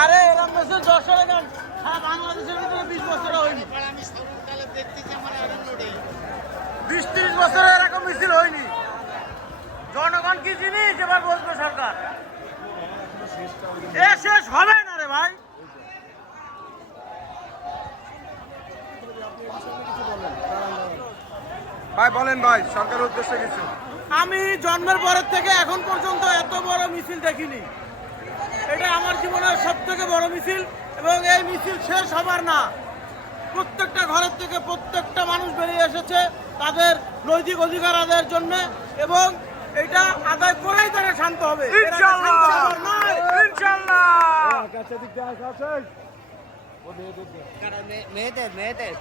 আরে, এরকম বছর দশরে গান বাংলাদেশের ভিতরে বিশ বছর হয়নি। বিশ ত্রিশ বছরে এরকম মিছিল হয়নি। জনগণ কি জিনিস? এবার বলবে সরকার। এ শেষ হবে না রে ভাই। ভাই বলেন ভাই সরকারের উদ্দেশ্যে কিছু। আমি জন্মের পরের থেকে এখন পর্যন্ত এত বড় মিছিল দেখিনি। এটা আমার জীবনের সব থেকে বড় মিছিল এবং এই মিছিল শেষ হবার না। প্রত্যেকটা ঘরের থেকে প্রত্যেকটা মানুষ বেরিয়ে এসেছে তাদের নৈতিক অধিকার আদায়ের জন্য এবং এটা আদায় করেই তারা শান্ত হবে। মেয়েদের মেয়েদের।